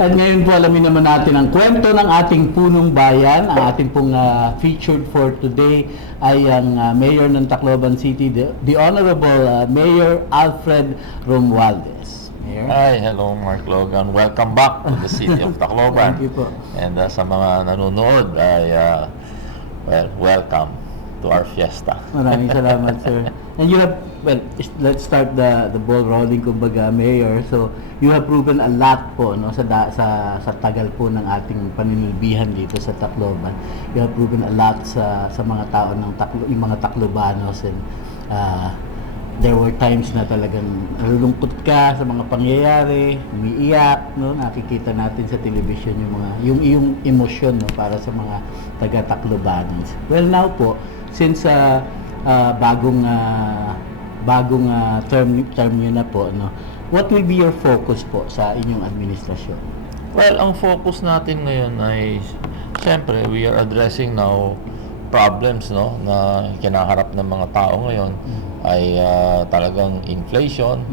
At ngayon po alamin naman natin ang kwento ng ating punong bayan. Ang ating pong featured for today ay ang Mayor ng Tacloban City, the Honorable Mayor Alfred Romualdez. Mayor? Hi, hello Mark Logan. Welcome back to the city of Tacloban. Thank you po. And sa mga nanonood ay welcome to our fiesta. Maraming salamat, sir. And you have, well, let's start the ball rolling, kumbaga, Mayor. So, you have proven a lot po, no, sa tagal po ng ating paninilbihan dito sa Tacloban. You have proven a lot sa mga tao ng yung mga Taclobanos, and there were times na talagang nalulungkot ka sa mga pangyayari, umiiyak, no, nakikita natin sa television yung iyong emosyon, no, para sa mga taga-Taclobanans. Well, now po, since bagong term nyo na po, no, what will be your focus po sa inyong administrasyon? Well, ang focus natin ngayon ay siyempre we are addressing now problems, no, na kinaharap ng mga tao ngayon ay talagang inflation,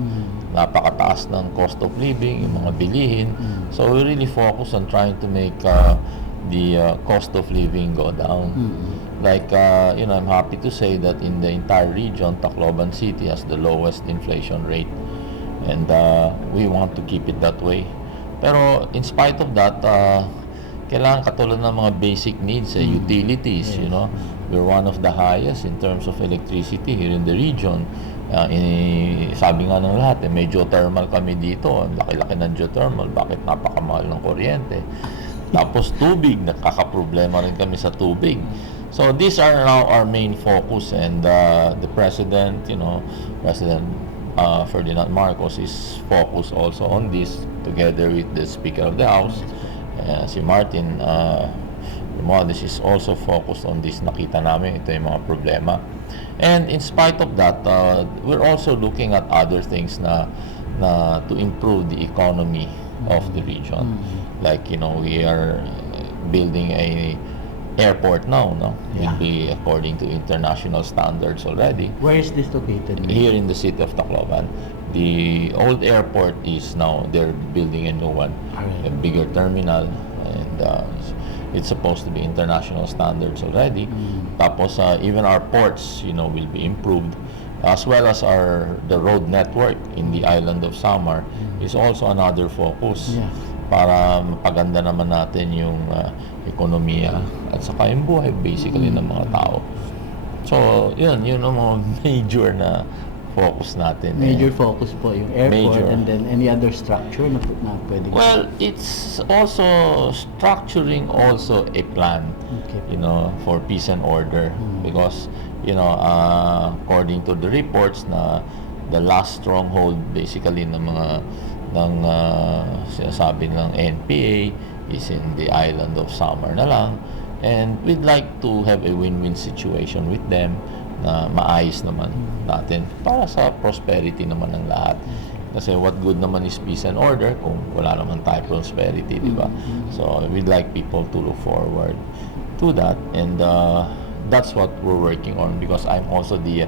napakataas ng cost of living, yung mga bilihin. So we really focus on trying to make the cost of living go down. Like, I'm happy to say that in the entire region, Tacloban City has the lowest inflation rate. And we want to keep it that way. Pero in spite of that, kailangan katulad ng mga basic needs, utilities, you know. We're one of the highest in terms of electricity here in the region. Sabi nga ng lahat, may geothermal kami dito. Ang laki-laki ng geothermal. Bakit napakamahal ng kuryente? Tapos tubig, nakakaproblema rin kami sa tubig. So these are now our main focus, and the President, President Ferdinand Marcos is focused also on this together with the Speaker of the House, si Martin Romualdez is also focused on this. Nakita namin ito yung mga problema. And in spite of that, we're also looking at other things na to improve the economy of the region. Like, we are building a airport now, no? Yeah. Will be according to international standards already. Where is this located? Here in the city of Tacloban. The old airport is now, they're building a new one, a bigger terminal, and it's supposed to be international standards already. Tapos even our ports, will be improved, as well as the road network in the island of Samar is also another focus. Yeah. Para mapaganda naman natin yung ekonomiya at saka yung buhay basically ng mga tao. So, yun ang mga major na focus natin. Major focus po yung airport, Major. and then any other structure na pwede. Well, it's also structuring also a plan, Okay. for peace and order, because according to the reports na the last stronghold basically ng sinasabi ng NPA is in the island of Samar na lang, and we'd like to have a win-win situation with them na maayos naman natin para sa prosperity naman ng lahat. Kasi what good naman is peace and order kung wala naman tayo prosperity, di ba? So we'd like people to look forward to that, and that's what we're working on, because I'm also the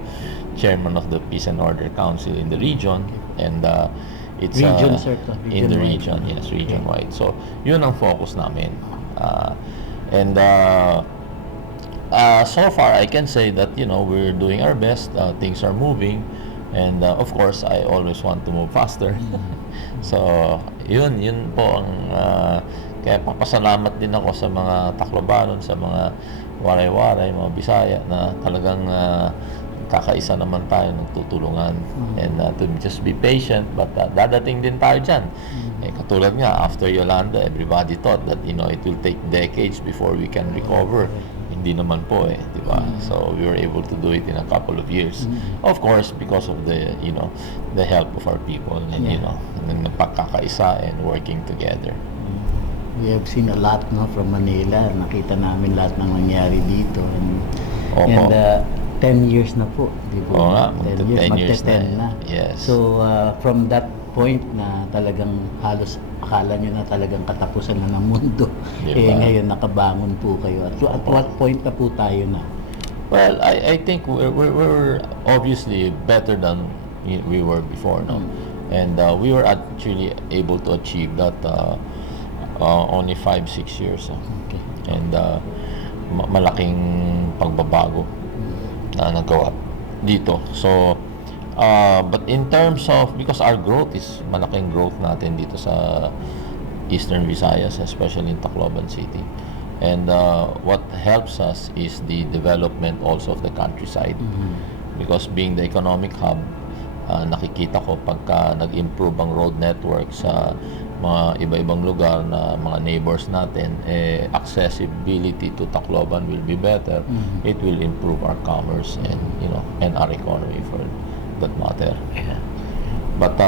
chairman of the Peace and Order Council in the region, and it's Region, sir, in the region, yes, region-wide. So yun ang focus namin, and so far I can say that we're doing our best. Things are moving, and of course I always want to move faster. So yun po ang kaya papasalamat din ako sa mga Taclobanon, sa mga waray-waray, mga Bisaya na talagang kakaisa naman tayo ng tutulungan, and to just be patient, but dadating din tayo dyan. Katulad nga, after Yolanda, everybody thought that it will take decades before we can recover. Hindi naman po di ba? So we were able to do it in a couple of years. Of course, because of the help of our people, and and pagkakaisa and working together. We have seen a lot, no, from Manila. Nakita namin lahat ng nangyari dito, and 10 years na po, di ba? Oo nga, 10 years, magte-10 na. Yes. So from that point na talagang halos akala nyo na talagang katapusan na ng mundo, Diba? Ngayon nakabangon po kayo. At what point na po tayo na? Well, I think we're obviously better than we were before, no? And we were actually able to achieve that only 5-6 years. Okay. And malaking pagbabago na nagawa dito. So, but in terms of, because our growth is, malaking growth natin dito sa Eastern Visayas, especially in Tacloban City. And what helps us is the development also of the countryside. Because being the economic hub, nakikita ko pagka nag-improve ang road network sa mga iba-ibang lugar na mga neighbors natin, accessibility to Tacloban will be better. It will improve our commerce and, you know, and our economy for that matter. But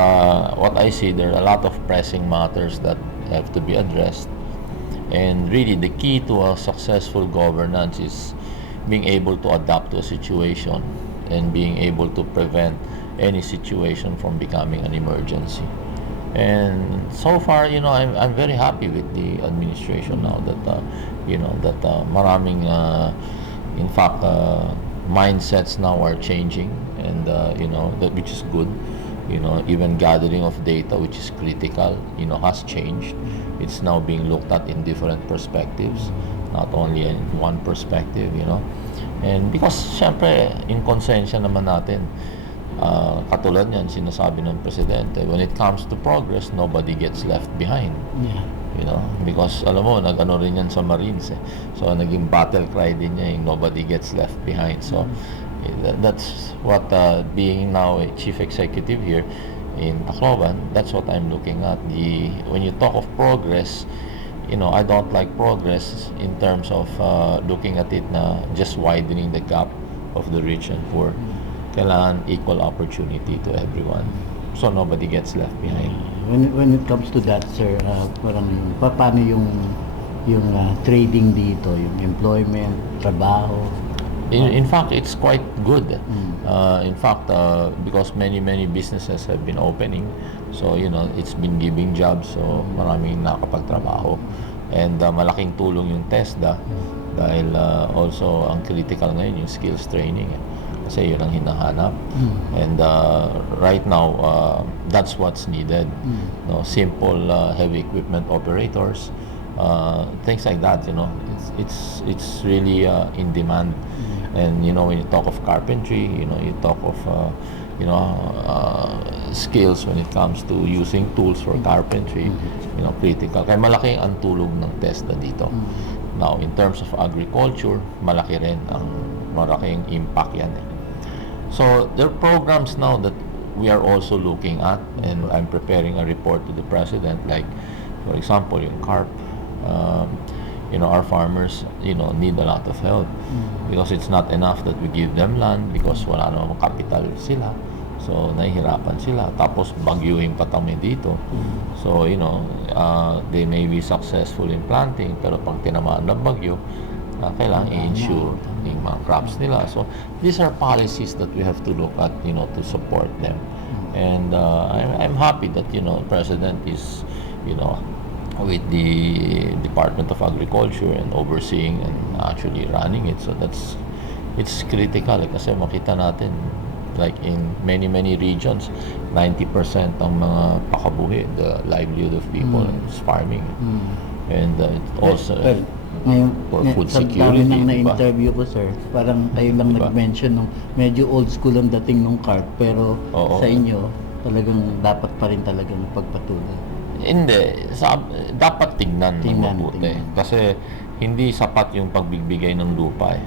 what I see, there are a lot of pressing matters that have to be addressed. And really, the key to a successful governance is being able to adapt to a situation and being able to prevent any situation from becoming an emergency. And so far, you know, I'm very happy with the administration now that, you know, that maraming, in fact, mindsets now are changing, and, you know, that, which is good. You know, even gathering of data, which is critical, you know, has changed. It's now being looked at in different perspectives, not only in one perspective, you know. And because, syempre, in konsensya naman natin, katulad yan, sinasabi ng Presidente, when it comes to progress, nobody gets left behind. Yeah. You know, because alam mo, nag-ano rin yan sa Marines. So, naging battle cry din niya, yung nobody gets left behind. So, that's what, being now a chief executive here in Tacloban, that's what I'm looking at. When you talk of progress, you know, I don't like progress in terms of looking at it na just widening the gap of the rich and poor. Kailangan equal opportunity to everyone, so nobody gets left behind. When it comes to that, sir, parang paano yung trading dito, yung employment, trabaho? In fact, it's quite good. In fact, because many businesses have been opening, so you know, it's been giving jobs, so maraming nakapagtrabaho. And malaking tulong yung TESDA dahil also ang critical ngayon yung skills training. Kasi yun ang hinahanap. And right now, that's what's needed. No, simple heavy equipment operators, things like that, you know, it's really in demand. And you know, when you talk of carpentry, you know, you talk of you know, skills when it comes to using tools for carpentry, you know, critical. Kaya malaki ang tulong ng TESDA dito. Now, in terms of agriculture, malaki rin ang malaking impact yan. So there are programs now that we are also looking at, and I'm preparing a report to the President, like, for example, yung carp. You know, our farmers, you know, need a lot of help because it's not enough that we give them land because wala namang capital sila. So, nahihirapan sila. Tapos, bagyuhin pa kami dito. So, you know, they may be successful in planting, pero pag tinamaan ng bagyo, kailangan i-insure yung mga crops nila. So, these are policies that we have to look at, you know, to support them. And I'm happy that, you know, President is, you know, with the Department of Agriculture and overseeing and actually running it. So it's critical kasi makita natin, like in many regions, 90% ang mga pakabuhi, the livelihood of people is farming. And it also for food security. Sa dami nang diba? na-interview ko, sir, parang kayo lang Diba? nag-mention nung medyo old school ang dating nung carp, pero Oo. sa inyo, talagang dapat pa rin talagang pagpatuloy. Hindi, dapat tingnan ng mabuti. tingnan. Kasi hindi sapat yung pagbibigay ng lupa eh.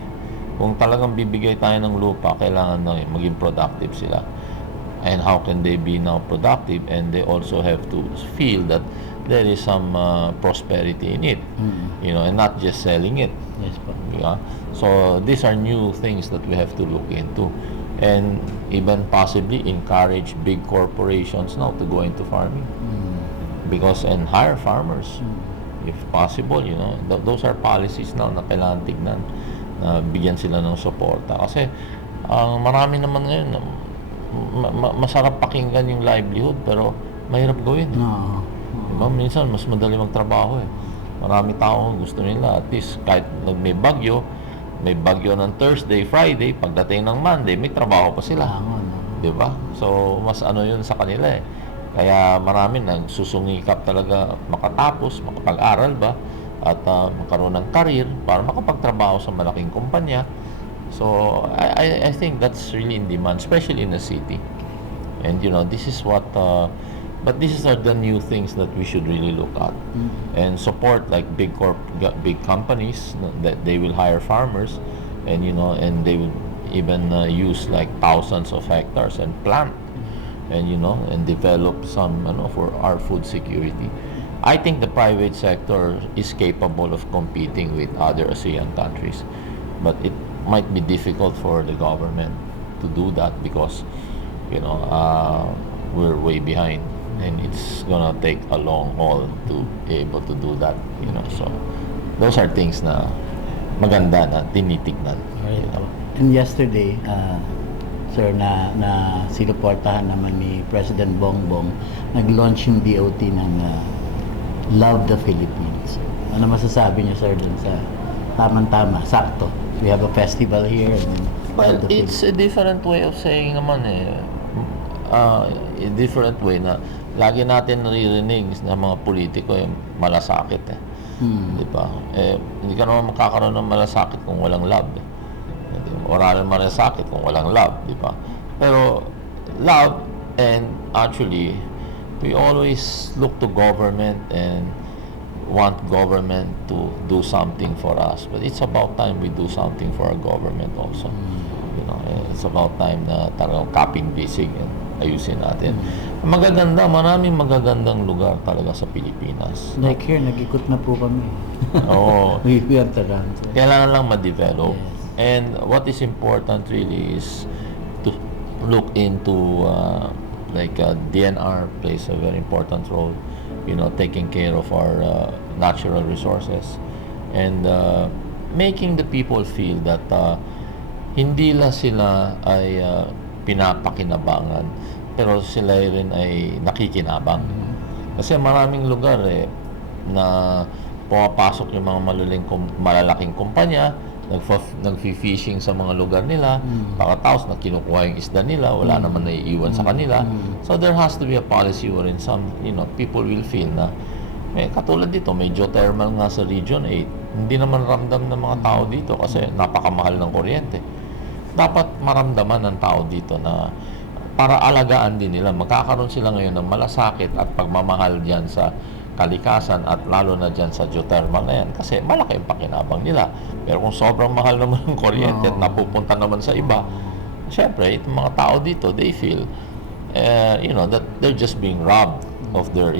Kung talagang bibigay tayo ng lupa, kailangan na maging productive sila. And how can they be now productive? And they also have to feel that there is some prosperity in it. You know, and not just selling it. Yes po. Yeah? So these are new things that we have to look into. And even possibly encourage big corporations now to go into farming. Because and hire farmers if possible, you know. Those are policies now na kailangan tignan, na bigyan sila ng suporta kasi marami naman ngayon masarap pakinggan yung livelihood pero mahirap gawin. Diba? Minsan mas madali magtrabaho eh. Marami tao gusto nila at least kahit may bagyo ng Thursday, Friday, pagdating ng Monday may trabaho pa sila. Diba? So mas ano yun sa kanila eh. Kaya marami nagsusungikap talaga makatapos, makapag-aral ba, at magkaroon ng career para makapagtrabaho sa malaking kumpanya. So I think that's really in demand, especially in the city. And this is what but these are the new things that we should really look at and support, like big companies that they will hire farmers, and and they will even use like thousands of hectares and plant, and and develop some for our food security. I think the private sector is capable of competing with other ASEAN countries, but it might be difficult for the government to do that because we're way behind, and it's gonna take a long haul to be able to do that. So those are things na maganda na tinitignan. And yesterday, sir, na sinuportahan naman ni President Bongbong, nag-launch yung DOT ng Love the Philippines. Ano masasabi niyo, sir, dun sa tamang-tama, sakto? We have a festival here. And Well, it's a different way of saying naman a different way na lagi natin naririnig na mga politiko yung malasakit di ba? Hindi ka naman makakaroon ng malasakit kung walang love. Wala rin malasakit kung walang love, di ba? Pero love, and actually we always look to government and want government to do something for us, but it's about time we do something for our government also. It's about time na talagang kaping bisig and ayusin natin. Maraming magagandang lugar talaga sa Pilipinas. Like here, nag-ikot na po kami. Oo. We have to run. Kailangan lang ma-develop. Yes. And what is important really is to look into DNR plays a very important role, taking care of our natural resources, and making the people feel that hindi lang sila ay pinapakinabangan, pero sila rin ay nakikinabang. Kasi maraming lugar na pumapasok yung mga malalaking kumpanya, nagfi-fishing sa mga lugar nila, pagkatapos na kinukuha yung isda nila, wala naman naiiwan sa kanila. So there has to be a policy wherein some, people will feel na katulad dito, may geothermal nga sa Region 8, hindi naman ramdam ng mga tao dito kasi napakamahal ng kuryente. Dapat maramdaman ng tao dito na para alagaan din nila, magkakaroon sila ngayon ng malasakit at pagmamahal dyan sa kalikasan, at lalo na dyan sa geothermal na yan kasi malaki yung pakinabang nila. Pero kung sobrang mahal naman ng kuryente at napupunta naman sa iba, syempre itong mga tao dito, they feel that they're just being robbed of their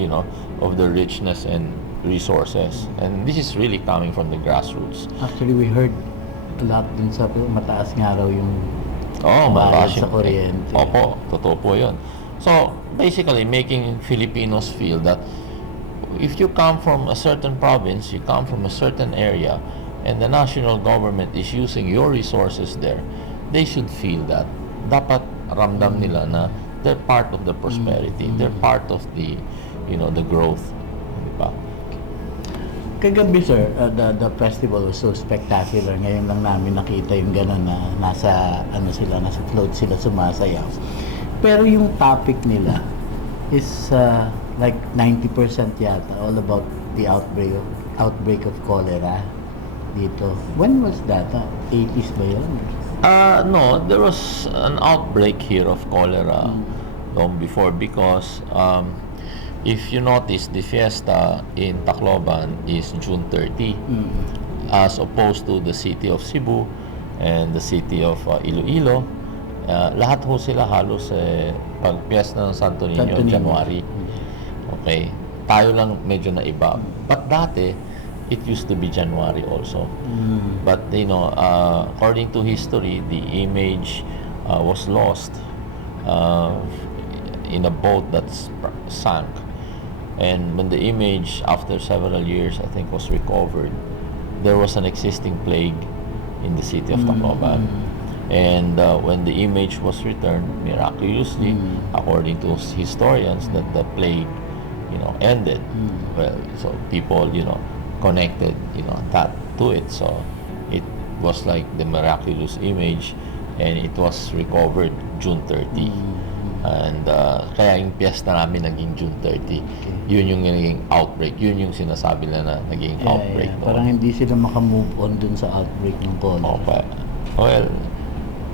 of their richness and resources, and this is really coming from the grassroots. Actually, we heard a lot din sa mataas nga raw yung bayad sa kuryente. Opo, totoo po yun. So basically making Filipinos feel that if you come from a certain province, you come from a certain area, and the national government is using your resources there, they should feel that. Dapat ramdam nila na they're part of the prosperity, they're part of the the growth, di ba? Kagabi, sir, the festival was so spectacular. Ngayon lang namin nakita yung gano'n na nasa float sila sumasayaw. Pero yung topic nila is like 90% yata all about the outbreak of cholera dito. When was that? 80s ba yun? No, there was an outbreak here of cholera long before, because if you notice, the fiesta in Tacloban is June 30, as opposed to the city of Cebu and the city of Iloilo. Lahat ho sila halos pag fiesta ng Santo Niño, January. Okay, tayo lang medyo na iba. But dati, it used to be January also. But according to history, the image was lost in a boat that sank. And when the image, after several years, I think, was recovered, there was an existing plague in the city of Tacloban. And when the image was returned, miraculously, according to historians, that the plague, ended. Well, so people, connected, that to it. So it was like the miraculous image, and it was recovered June 30. And kaya yung piyesta namin naging June 30. Yun yung naging outbreak. Yun yung sinasabi na naging outbreak. Parang hindi sila makamove on dun sa outbreak ng cholera. Okay. Well,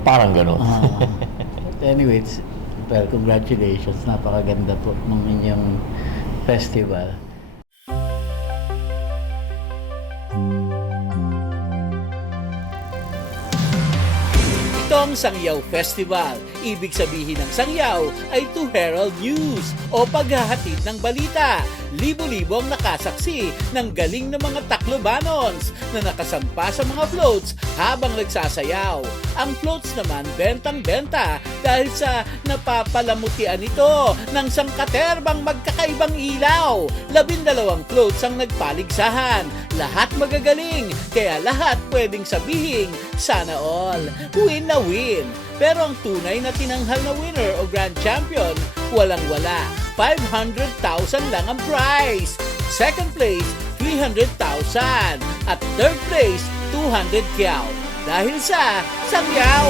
parang ganun. But anyway, well, congratulations. Napakaganda po ng inyong festival. Itong Sangyaw Festival. Ibig sabihin ng Sangyaw ay to herald news o paghahatid ng balita. Libo-libo ang nakasaksi ng galing ng mga Taclobanons na nakasampa sa mga floats habang nagsasayaw. Ang floats naman bentang-benta dahil sa napapalamutian ito ng sangkaterbang magkakaibang ilaw. 12 floats ang nagpaligsahan. Lahat magagaling, kaya lahat pwedeng sabihing sana all. Win na win. Pero ang tunay na tinanghal na winner o grand champion, walang-wala. 500,000 lang ang prize. Second place, 300,000. At third place, 200 kyaw. Dahil sa Sangyaw.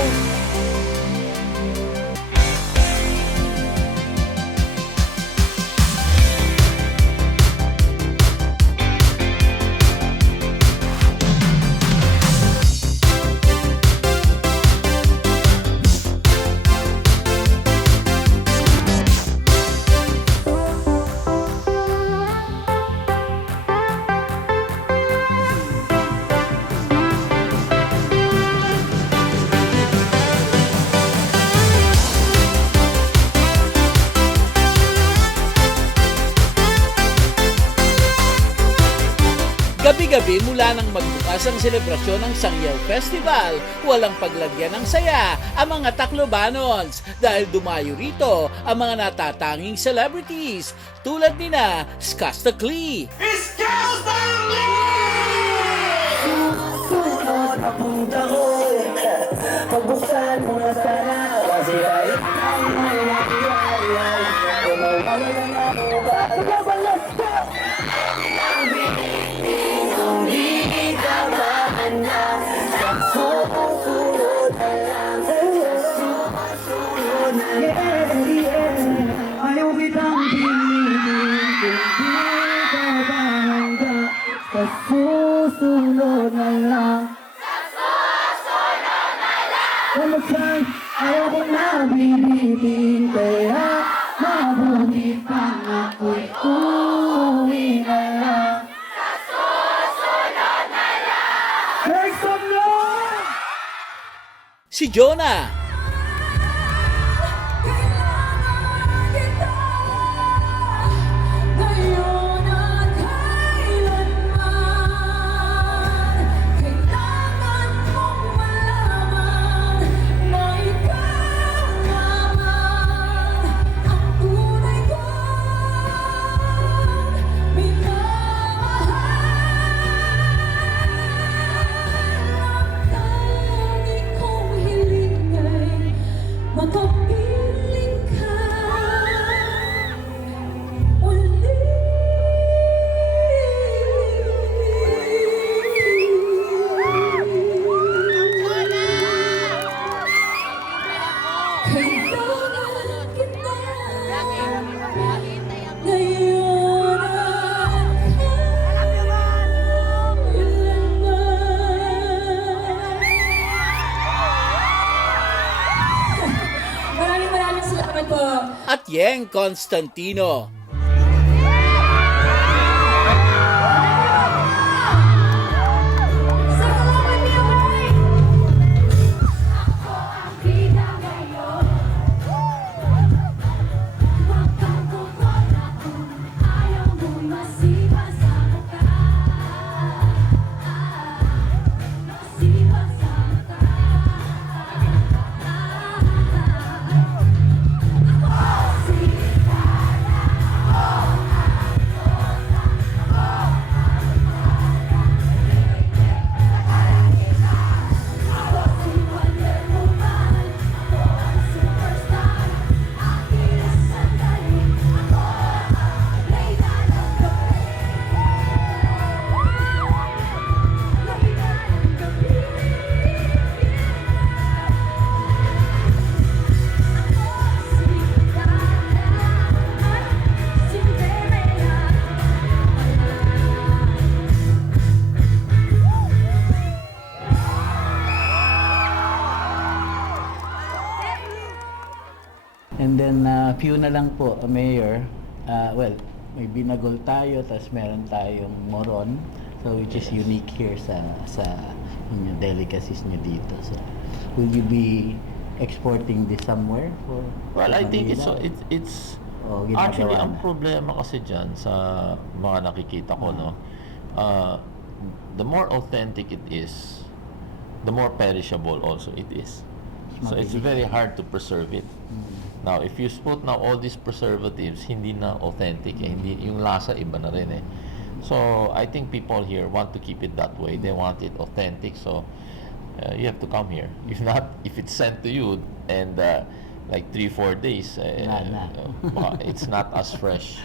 Gabi-gabi mula nang magbukas ang selebrasyon ng Sangyaw Festival, walang paglagyan ng saya ang mga Taclobanons dahil dumayo rito ang mga natatanging celebrities tulad nina Skasta Klee, Sunod na punta ko, pagbuksan mo na sana, kasi kahit ang may nangyari, kumawala na ako ba? Let's go! Kung di ka maanda, sa susunod na lang, susunod na lang. Ayaw kitang pilitin, kung di ka mahanda, sa susunod na lang. One more time, ayaw ko na pilitin, kaya mabuti pang ako'y uwi na lang. si Jonah. Maraming salamat po. At Yeng Constantino. few na lang po, Mayor. Well, may binagol tayo, tapos meron tayong moron. So, which is unique here sa inyo, delicacies nyo dito. So, will you be exporting this somewhere? For Well, I think Manila? it's Ginagawa actually ang na. problema kasi diyan sa mga nakikita ko, no. The more authentic it is, the more perishable also it is. So it's very hard to preserve it. Now, if you put now all these preservatives, hindi na authentic, hindi yung lasa iba na rin eh. So I think people here want to keep it that way. They want it authentic. So you have to come here. If not, if it's sent to you and like 3-4 days, it's not as fresh,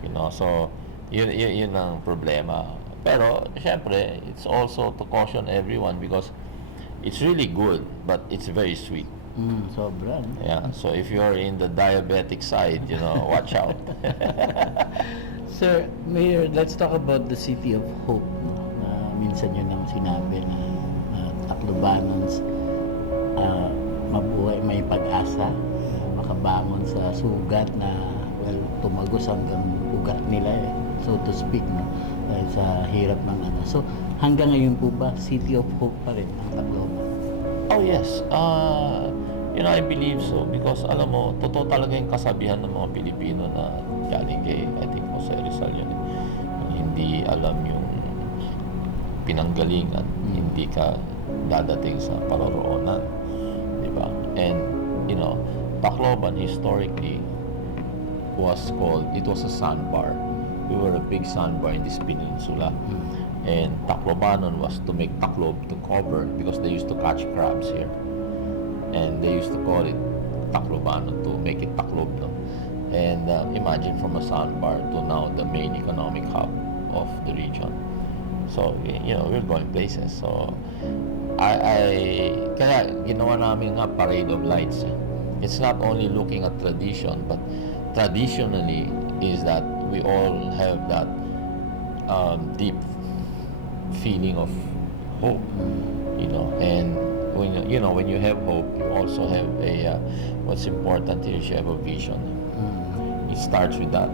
you know. So yun ang problema. Pero syempre, it's also to caution everyone because it's really good, but it's very sweet. Sobra. No? Yeah. So if you're in the diabetic side, you know, watch out. Sir, Mayor, let's talk about the City of Hope. No? Na minsan yun ang sinabi na Taclobanons mabuhay, may pag-asa, makabangon sa sugat na, well, tumagos hanggang ugat nila eh, so to speak, no? Dahil sa hirap ng ano. So, hanggang ngayon po ba, City of Hope pa rin ang Tacloban? Oh yes, you know, I believe so because alam mo, totoo talaga yung kasabihan ng mga Pilipino na galing kay, I think Jose Rizal yun, yung hindi alam yung pinanggalingan, hindi ka dadating sa paroroonan, di ba? And, you know, Tacloban historically it was a sandbar. We were a big sandbar in this peninsula. And Taclobanon was to make Taclob to cover because they used to catch crabs here. And they used to call it Taclobanon to make it Taclob. No? And imagine from a sandbar to now the main economic hub of the region. So, you know, we're going places. So, kaya ginawa namin nga parade of lights. It's not only looking at tradition, but traditionally is that we all have that deep feeling of hope, you know, and when you have hope, you also have a what's important is you have a vision. It starts with that,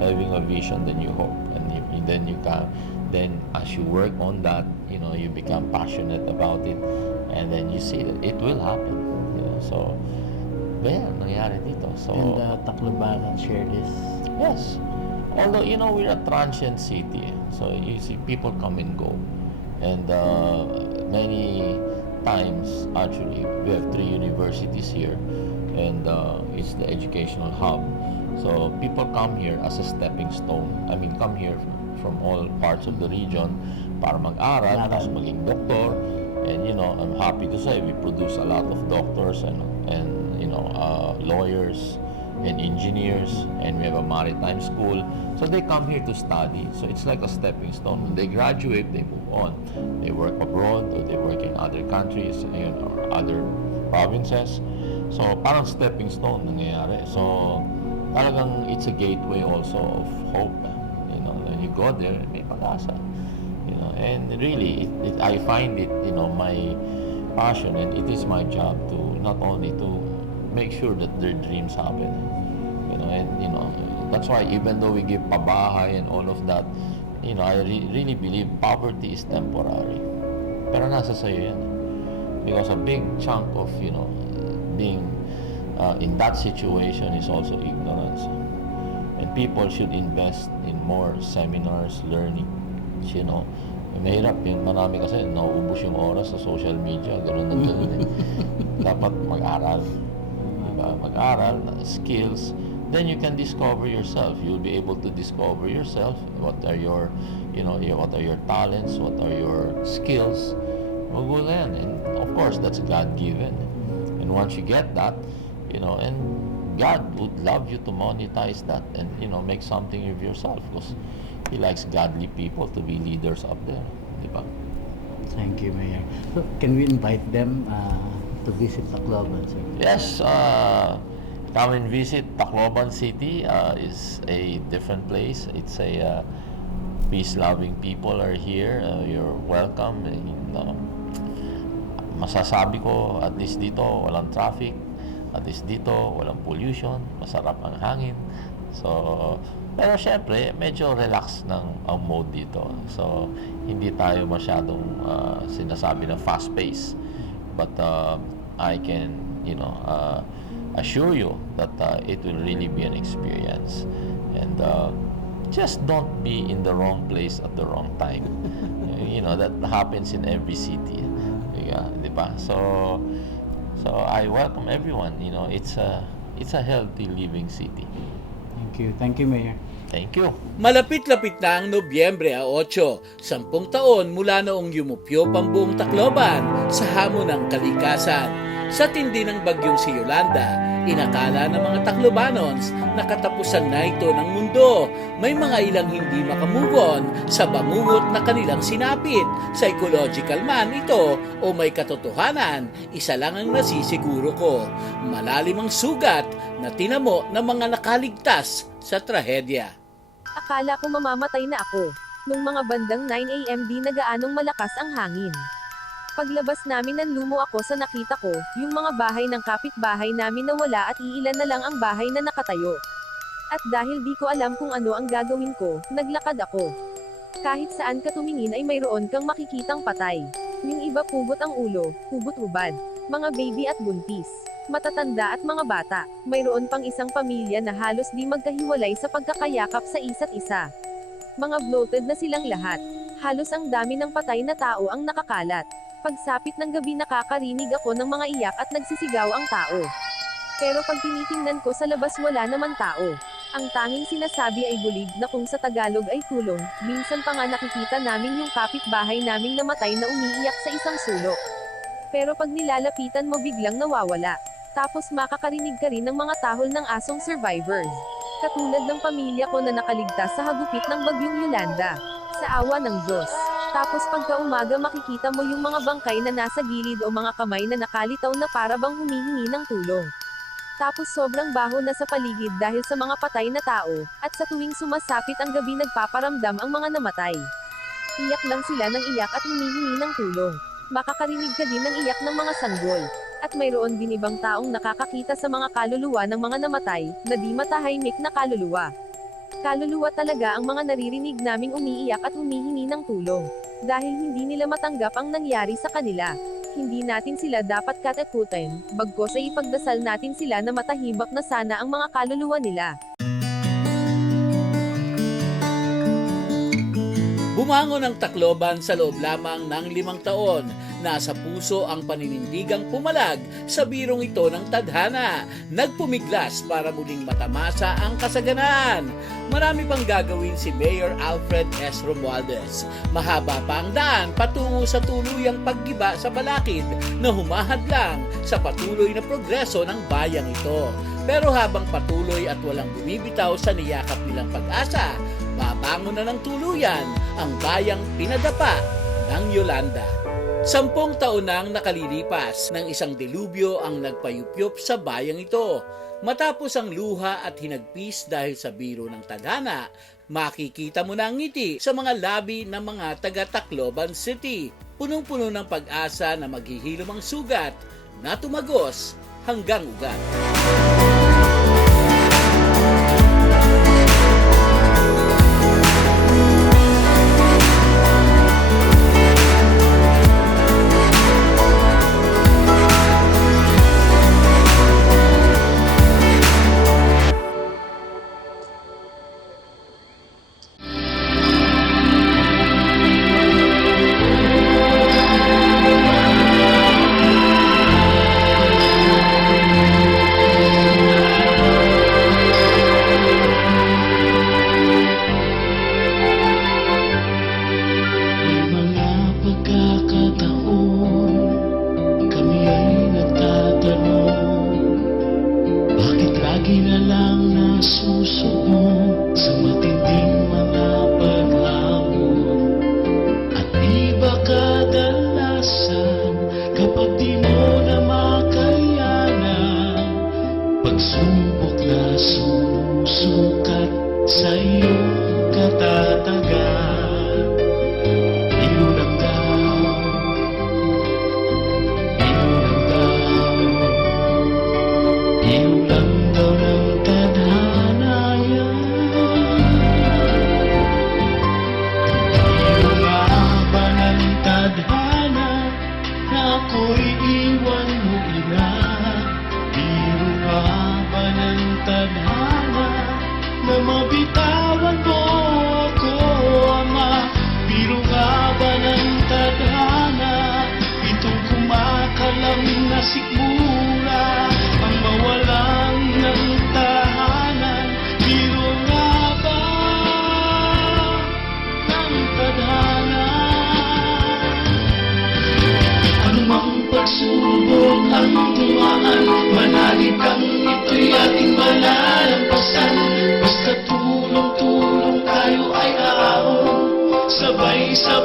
having a vision, then you hope, and then you can, then as you work on that, you know, you become passionate about it, and then you see that it will happen, you know. So, yeah, nangyari dito. So, And Tacloban share this. yes. Although, you know, we're a transient city. So, you see people come and go. And many times, actually, we have 3 universities here. And it's the educational hub. So, people come here as a stepping stone. I mean, come here from all parts of the region para mag-aral, tapos maging doktor. And, you know, I'm happy to say we produce a lot of doctors and you know, lawyers and engineers, and we have a maritime school. So they come here to study. So it's like a stepping stone. When they graduate, they move on. They work abroad or they work in other countries, you know, or other provinces. So parang stepping stone nangyayari. So talagang it's a gateway also of hope. You know, when you go there, may pag-asa. You know, and really, I find it, you know, my passion, and it is my job to not only to make sure that their dreams happen, you know, and you know, that's why even though we give pabahay and all of that, you know, I really believe poverty is temporary, pero nasa sayo yan, because a big chunk of, you know, being in that situation is also ignorance, and people should invest in more seminars, learning, you know. Mahirap yung marami kasi nauubos yung oras sa social media, gano'n na gano'n eh. Dapat mag-aral, diba? Mag-aral, skills, then you can discover yourself. You'll be able to discover yourself, what are your, you know, what are your talents, what are your skills. Magulo yan, and of course that's God-given. And once you get that, you know, and God would love you to monetize that and, you know, make something of yourself, because He likes godly people to be leaders up there, di ba? Thank you, Mayor. So, can we invite them to visit Tacloban, sir? Yes, come and visit Tacloban City. Is a different place. It's a peace-loving people are here. You're welcome. And, masasabi ko, at least dito, walang traffic. At least dito, walang pollution, masarap ang hangin. So, pero syempre, medyo relax ang mode dito. So, hindi tayo masyadong sinasabi na fast pace. But I can, assure you that it will really be an experience. And just don't be in the wrong place at the wrong time. That happens in every city. Di ba? So I welcome everyone. It's a healthy living city. Thank you, Mayor. Thank you. Malapit-lapit na ang Nobyembre 8, 10 taon mula noong yumupyo ang buong Tacloban sa hamon ng kalikasan. Sa tindi ng bagyong si Yolanda, inakala ng mga Taclobanons na katapusan na ito ng mundo. May mga ilang hindi makamove on sa bangungot na kanilang sinapit. Psychological man ito o may katotohanan, isa lang ang nasisiguro ko. Malalim ang sugat na tinamo ng mga nakaligtas sa trahedya. Akala ko mamamatay na ako. Nung mga bandang 9 AM di na gaanong malakas ang hangin. Paglabas namin nanlumo ako sa nakita ko, yung mga bahay ng kapitbahay namin nawala at iilan na lang ang bahay na nakatayo. At dahil di ko alam kung ano ang gagawin ko, naglakad ako. Kahit saan ka tumingin ay mayroon kang makikitang patay. Yung iba pugot ang ulo, hugot-hubad, mga baby at buntis, matatanda at mga bata. Mayroon pang isang pamilya na halos di magkahiwalay sa pagkakayakap sa isa't isa. Mga bloated na silang lahat. Halos ang dami ng patay na tao ang nakakalat. Pagsapit ng gabi nakakarinig ako ng mga iyak at nagsisigaw ang tao. Pero pag tinitingnan ko sa labas wala naman tao. Ang tanging sinasabi ay bulig na kung sa Tagalog ay tulong. Minsan pa nga nakikita namin yung kapitbahay naming namatay na umiiyak sa isang sulok. Pero pag nilalapitan mo biglang nawawala. Tapos makakarinig ka rin ng mga tahol ng asong survivors. Katulad ng pamilya ko na nakaligtas sa hagupit ng bagyong Yolanda. Sa awa ng Diyos. Tapos pagka umaga makikita mo yung mga bangkay na nasa gilid o mga kamay na nakalitaw na para bang humihingi ng tulong. Tapos sobrang baho na sa paligid dahil sa mga patay na tao, at sa tuwing sumasapit ang gabi nagpaparamdam ang mga namatay. Iyak lang sila ng iyak at humihingi ng tulong. Makakarinig ka din ng iyak ng mga sanggol. At mayroon din ibang taong nakakakita sa mga kaluluwa ng mga namatay, na di matahimik na kaluluwa. Kaluluwa talaga ang mga naririnig naming umiiyak at humihingi ng tulong. Dahil hindi nila matanggap ang nangyari sa kanila. Hindi natin sila dapat katakutin, bagkus ay ipagdasal natin sila na matahimik na sana ang mga kaluluwa nila. Bumangon ang Tacloban sa loob lamang ng 5 taon. Nasa puso ang paninindigang pumalag sa birong ito ng tadhana. Nagpumiglas para muling matamasa ang kasaganaan. Marami pang gagawin si Mayor Alfred S. Romualdez. Mahaba pa ang daan patungo sa tuluyang paggiba sa balakid na humahadlang sa patuloy na progreso ng bayang ito. Pero habang patuloy at walang bumibitaw sa niyakap nilang pag-asa, babangon na ng tuluyan ang bayang pinadapa ng Yolanda. 10 taon nang nakalilipas ng isang delubyo ang nagpayupyup sa bayang ito. Matapos ang luha at hinagpis dahil sa biro ng tadhana, makikita mo na ang ngiti sa mga labi ng mga taga Tacloban City. Punong-puno ng pag-asa na maghihilom ang sugat na tumagos hanggang ugat. Pagsubok na sumusukat sa iyong katatagan. Ilunang daw, ilunang daw.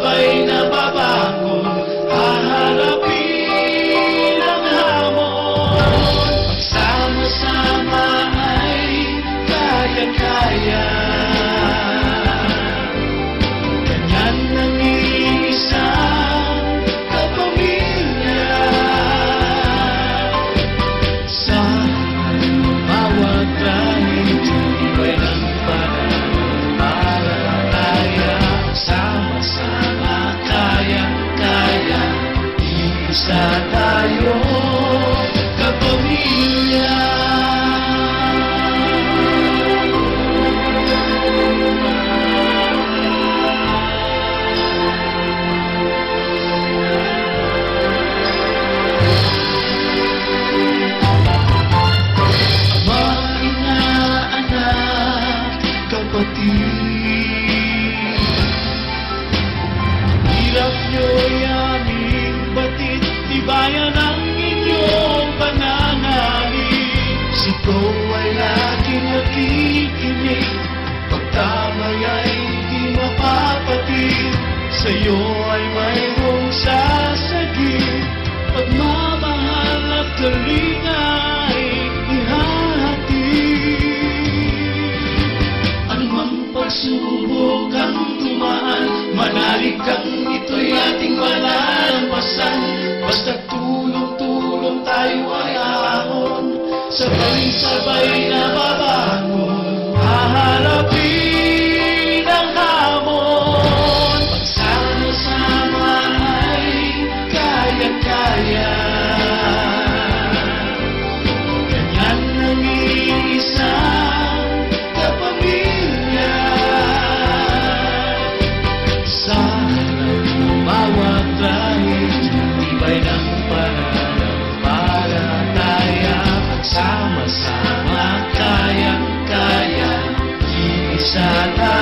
sabay na babangon, haharapin ang hamon. Pagsama-sama ay kaya-kaya. Ganyan ang iisang kapamilya. Sa bawat dahil tibay ng pananampalataya. Sama-sama kaya-kaya, isa tayo kapamilya. Mga anak, kapatid, hirap nyo'y aming batid, tibayan ang inyong pananalig. Sigaw ay laging nakikinig, pagtamay ay di mapapatid. Sa'yo ay mayroong sasagip, pagmamahal at galing ay ihahatid. Anumang pagsubok ang dumaan, manalig kang ito'y ating malalampasan. Basta tulong-tulong tayo ay ahon, sabay-sabay na babangon, haharapin ang hamon. Pagsama-sama ay kaya-kaya. Ganyan ang iisang kapamilya. Sa harap ng bawat dahil tibay ng pananampalataya. Pagsama-sama kaya-kaya, isa tayo